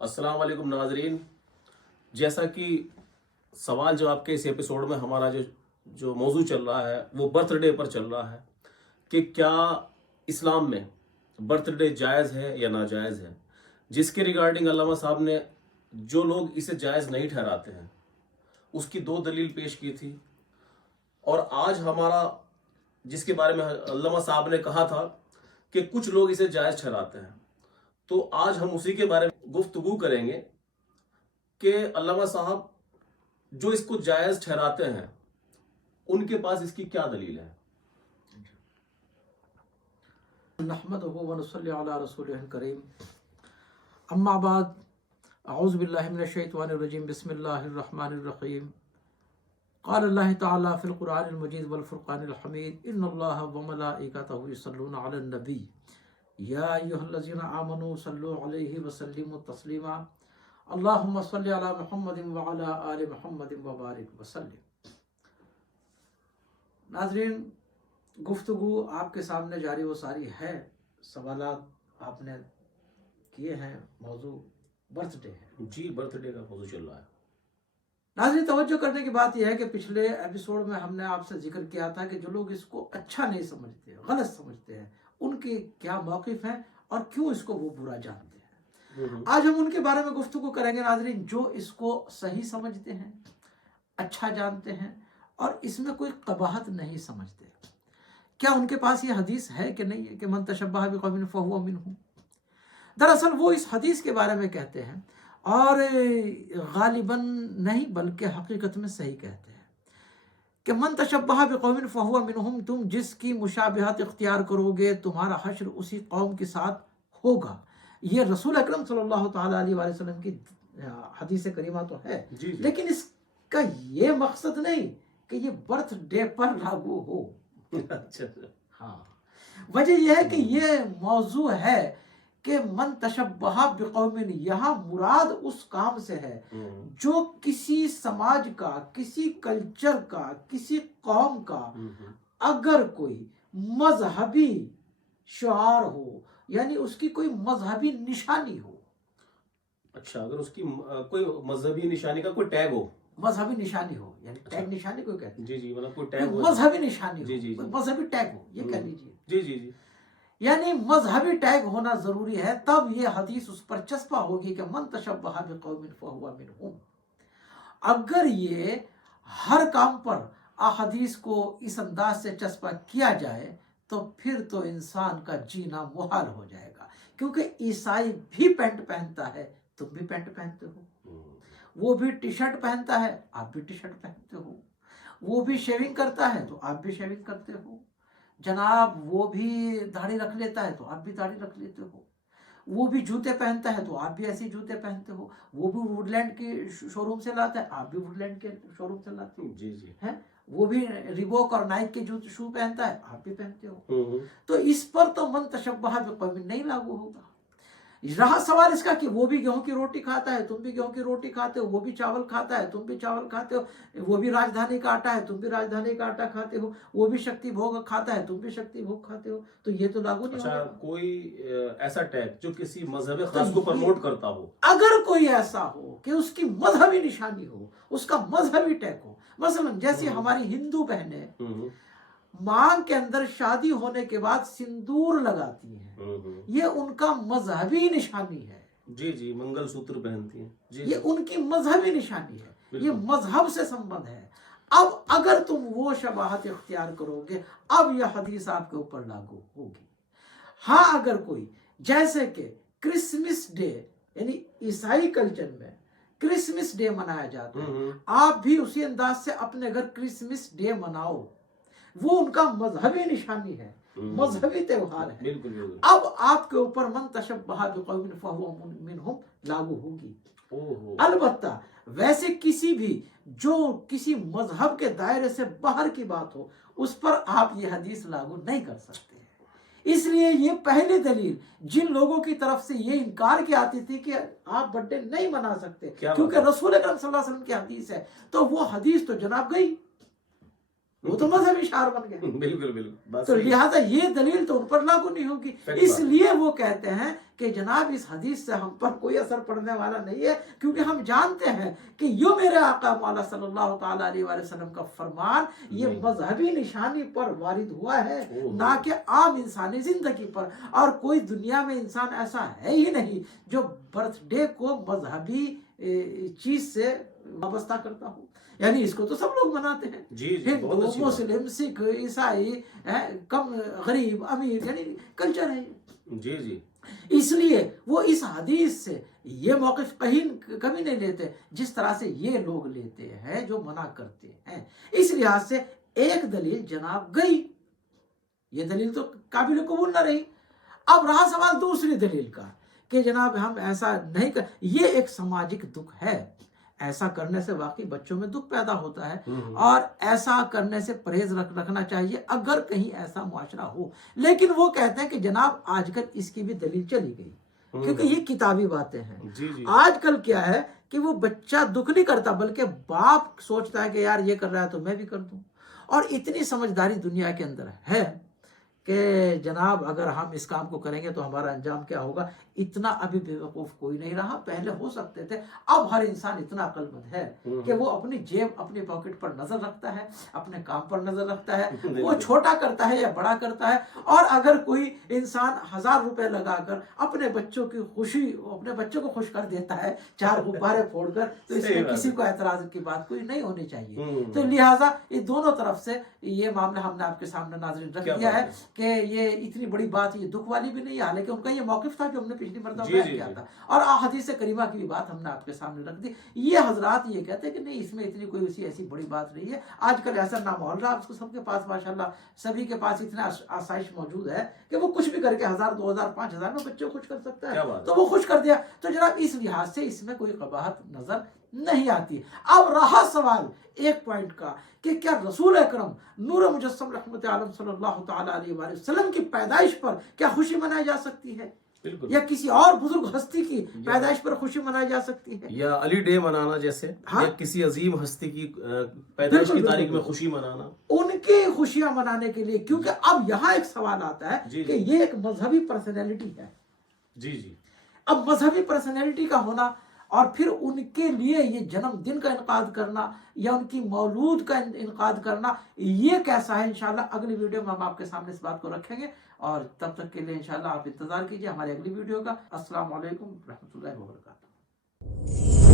अस्सलाम वालेकुम नाजरीन। जैसा कि सवाल जवाब के इस एपिसोड में हमारा जो मौजू चल रहा है वो बर्थडे पर चल रहा है कि क्या इस्लाम में बर्थडे जायज़ है या नाजायज़ है, जिसके रिगार्डिंग अल्लामा साहब ने जो लोग इसे जायज़ नहीं ठहराते हैं उसकी दो दलील पेश की थी। और आज हमारा जिसके बारे में अल्लामा साहब ने कहा था कि कुछ लोग इसे जायज़ ठहराते हैं, तो आज हम उसी के बारे में गुफ्तगू करेंगे कि अल्लामा साहब जो इसको जायज़ ठहराते हैं उनके पास इसकी क्या दलील है। नहमदुहु व नसल्ली अला रसूलिहिल करीम, अम्मा बाद, अऊज़ु बिल्लाहि मिनश शैतानिर रजीम, बिस्मिल्लाहिर रहमानिर रहीम। क़ाल अल्लाह तआला फ़िल क़ुरआनिल मजीद वल फ़ुरक़ानिल हमीद, इन्नल्लाहा व मलाइकतहु युसल्लूना अलन नबी या अय्युहल्लज़ीना आमनू सल्लु अलैहि व सल्लिमू तस्लीमा, अल्लाहुम्मा सल्लि अला मुहम्मदिन व अला आलि मुहम्मदिन व बारिक व सल्लिम। नाज़रीन, गुफ्तगू आपके सामने जारी व सारी है। सवालात आपने किए हैं, मौजू बर्थडे है। जी, बर्थडे का मौजू चल रहा है। नाज़रीन, तवज्जो करने की बात यह है कि पिछले एपिसोड में हमने आपसे जिक्र किया था कि जो लोग इसको अच्छा नहीं समझते, गलत समझते हैं, उनके क्या मौक़िफ़ हैं और क्यों इसको वो बुरा जानते हैं। आज हम उनके बारे में गुफ्तगू करेंगे नाज़रीन, जो इसको सही समझते हैं, अच्छा जानते हैं और इसमें कोई कबाहत नहीं समझते। क्या उनके पास ये हदीस है कि नहीं है कि मन तशब्बह बिक़ौमिन फ़हुवा मिनहुम। दरअसल वो इस हदीस के बारे में कहते हैं और गालिबन नहीं बल्कि हकीकत में सही कहते हैं कि मन तशब्बह बिक़ौमिन फ़हुवा मिनहुम, तुम जिसकी मुशाबिहत इख्तियार करोगे तुम्हारा हश्र उसी कौम के साथ होगा। ये रसूल अकरम सल्लल्लाहु तआला अलैहि वसल्लम की हदीस करीमा तो है, लेकिन इसका ये मकसद नहीं कि ये बर्थडे पर लागू हो। अच्छा, हाँ, वजह यह है कि ये मौजू है कि मन तशब्बह बिक़ौमिन, यहाँ मुराद उस काम से है जो किसी समाज का, किसी कल्चर का, किसी कौम का अगर कोई मजहबी शुआर हो, यानी उसकी कोई मजहबी निशानी हो। अच्छा, अगर उसकी कोई मजहबी निशानी का कोई टैग हो, मजहबी निशानी हो, यानी टैग निशानी को कहते हैं। जी जी, मतलब कोई टैग हो, मजहबी निशानी हो, जी जी, कोई मजहबी टैग हो, ये कह लीजिए। जी जी जी, यानी मजहबी टैग होना जरूरी है, तब ये हदीस उस पर चस्पा होगी कि मन तशब्बह बिक़ौमिन फ़हुवा मिनहुम। अगर ये हर काम पर अहदीस को इस अंदाज से चस्पा किया जाए तो फिर तो इंसान का जीना मुहाल हो जाएगा, क्योंकि ईसाई भी पैंट पहनता है, तुम भी पैंट पहनते हो, वो भी टी शर्ट पहनता है, आप भी टी शर्ट पहनते हो, वो भी शेविंग करता है तो आप भी शेविंग करते हो, जनाब वो भी दाढ़ी रख लेता है तो आप भी दाढ़ी रख लेते हो, वो भी जूते पहनता है तो आप भी ऐसे जूते पहनते हो, वो भी वुडलैंड के शोरूम से लाता है, आप भी वुडलैंड के शोरूम से लाते हो, जी जी, है, वो भी रिबॉक और नाइक के जूते शू पहनता है, आप भी पहनते हो। तो इस पर तो मन तशब्बह बिक़ौमिन नहीं लागू होगा। रहा सवाल इसका कि वो भी गेहूं की रोटी खाता है, तुम भी गेहूं की रोटी खाते हो, वो भी चावल खाता है, तुम भी चावल खाते हो, वो भी राजधानी का आटा है, तुम भी राजधानी का आटा खाते हो, वो भी शक्ति भोग खाता है, तुम भी शक्ति भोग खाते हो, तो ये तो लागू नहीं होगा। कोई ऐसा टैग जो किसी मजहब खास को प्रमोट करता हो, अगर कोई ऐसा हो कि उसकी मजहबी निशानी हो, उसका मजहबी टैग हो, मसलन जैसे हमारी हिंदू बहनें मांग के अंदर शादी होने के बाद सिंदूर लगाती हैं, ये उनका मजहबी निशानी है। जी जी, मंगलसूत्र पहनती हैं, जी ये उनकी मजहबी निशानी है, ये मजहब से संबंध है। अब अगर तुम वो शबाहत इख्तियार करोगे, अब यह हदीस आपके ऊपर लागू होगी। हाँ, अगर कोई जैसे कि क्रिसमस डे, यानी ईसाई कल्चर में क्रिसमस डे मनाया जाता है, आप भी उसी अंदाज से अपने घर क्रिसमस डे मनाओ, वो उनका मजहबी निशानी है, मजहबी त्योहार है। बिल्कुल बिल्कुल। अब आपके ऊपर मन तशब्बह बिक़ौमिन फ़हुवा मिनहुम लागू होगी। अलबत्ता वैसे किसी भी जो किसी मजहब के दायरे से बाहर की बात हो, उस पर आप ये हदीस लागू नहीं कर सकते। इसलिए ये पहली दलील जिन लोगों की तरफ से ये इनकार की आती थी कि आप बर्थडे नहीं मना सकते क्योंकि रसूल अकरम सल्लल्लाहु अलैहि वसल्लम की हदीस है, तो वो हदीस तो जनाब गई, वो तो मजहबी शार बन गए। बिल्कुल बिल्कुल, तो लिहाजा ये दलील तो उन पर लागू नहीं होगी। इसलिए वो कहते हैं کہ جناب اس حدیث سے ہم پر کوئی اثر پڑنے والا نہیں ہے، کیونکہ ہم جانتے ہیں کہ یہ میرے آقا مولا صلی اللہ تعالیٰ علیہ وآلہ وسلم کا فرمان یہ مذہبی نشانی پر وارد ہوا ہے، نہ کہ عام انسانی زندگی پر. اور کوئی دنیا میں انسان ایسا ہے ہی نہیں جو برتھ ڈے کو مذہبی چیز سے وابستہ کرتا ہو. یعنی اس کو تو سب لوگ مناتے ہیں، ہندو، مسلم، سکھ، عیسائی، کم، غریب، امیر، یعنی کلچر ہے. جی جی. اس لیے وہ اس حدیث سے یہ موقف کبھی نہیں لیتے جس طرح سے یہ لوگ لیتے ہیں جو منع کرتے ہیں. اس لحاظ سے ایک دلیل جناب گئی، یہ دلیل تو قابل قبول نہ رہی. اب رہا سوال دوسری دلیل کا کہ جناب ہم ایسا نہیں کر، یہ ایک سماجک دکھ ہے. ایسا کرنے سے واقعی بچوں میں دکھ پیدا ہوتا ہے اور ایسا کرنے سے پرہیز رکھنا چاہیے اگر کہیں ایسا معاشرہ ہو. لیکن وہ کہتے ہیں کہ جناب آج کل اس کی بھی دلیل چلی گئی، کیونکہ یہ کتابی باتیں ہیں. آج کل کیا ہے کہ وہ بچہ دکھ نہیں کرتا بلکہ باپ سوچتا ہے کہ یار یہ کر رہا ہے تو میں بھی کر دوں. اور اتنی سمجھداری دنیا کے اندر ہے کہ جناب اگر ہم اس کام کو کریں گے تو ہمارا انجام کیا ہوگا. اتنا ابھی بیوقوف کوئی نہیں رہا، پہلے ہو سکتے تھے. اب ہر انسان اتنا عقل مند ہے کہ وہ اپنی جیب، اپنی پاکٹ پر نظر رکھتا ہے، اپنے کام پر نظر رکھتا ہے، وہ چھوٹا کرتا ہے یا بڑا کرتا ہے. اور اگر کوئی انسان 1000 روپے لگا کر اپنے بچوں کی خوشی، اپنے بچوں کو خوش کر دیتا ہے 4 غبارے پھوڑ کر، تو اس میں کسی کو اعتراض کی بات کوئی نہیں ہونی چاہیے. تو لہٰذا یہ دونوں طرف سے یہ معاملہ ہم نے آپ کے سامنے ناظرین رکھ دیا ہے کہ یہ اتنی بڑی بات، یہ دکھ والی بھی نہیں ہے. حالانکہ ان کا یہ موقف تھا جو ہم نے پچھلی مرتبہ بیان کیا تھا. اور حدیث کریمہ کی بھی بات ہم نے آپ کے سامنے رکھ دی. یہ حضرات یہ کہتے ہیں کہ نہیں، اس میں اتنی کوئی ایسی بڑی بات نہیں ہے. آج کل ایسا نہ ماحول رہا، آپ کو سب کے پاس ماشاءاللہ سبھی کے پاس اتنا آسائش موجود ہے کہ وہ کچھ بھی کر کے 1000 2000 5000 میں بچے کو خوش کر سکتا ہے، تو وہ خوش کر دیا. تو جناب اس لحاظ سے اس میں کوئی قباحت نظر نہیں آتی. اب رہا سوال ایک پوائنٹ کا کہ کیا رسول اکرم نور مجسم رحمت عالم صلی اللہ تعالیٰ علیہ وآلہ وسلم کی پیدائش پر کیا خوشی منائی جا سکتی ہے، یا کسی اور بزرگ ہستی کی پیدائش پر خوشی منائی جا سکتی ہے، یا علی ڈے منانا جیسے، یا کسی عظیم ہستی کی پیدائش کی تاریخ میں خوشی منانا، ان کی خوشیاں منانے کے لیے. کیونکہ اب یہاں ایک سوال آتا ہے کہ یہ ایک مذہبی پرسنالٹی ہے. اب مذہبی پرسنالٹی کا ہونا اور پھر ان کے لیے یہ جنم دن کا انعقاد کرنا یا ان کی مولود کا انعقاد کرنا، یہ کیسا ہے. انشاءاللہ اگلی ویڈیو میں ہم آپ کے سامنے اس بات کو رکھیں گے. اور تب تک کے لیے انشاءاللہ آپ انتظار کیجئے ہماری اگلی ویڈیو کا. السلام علیکم ورحمۃ اللہ وبرکاتہ.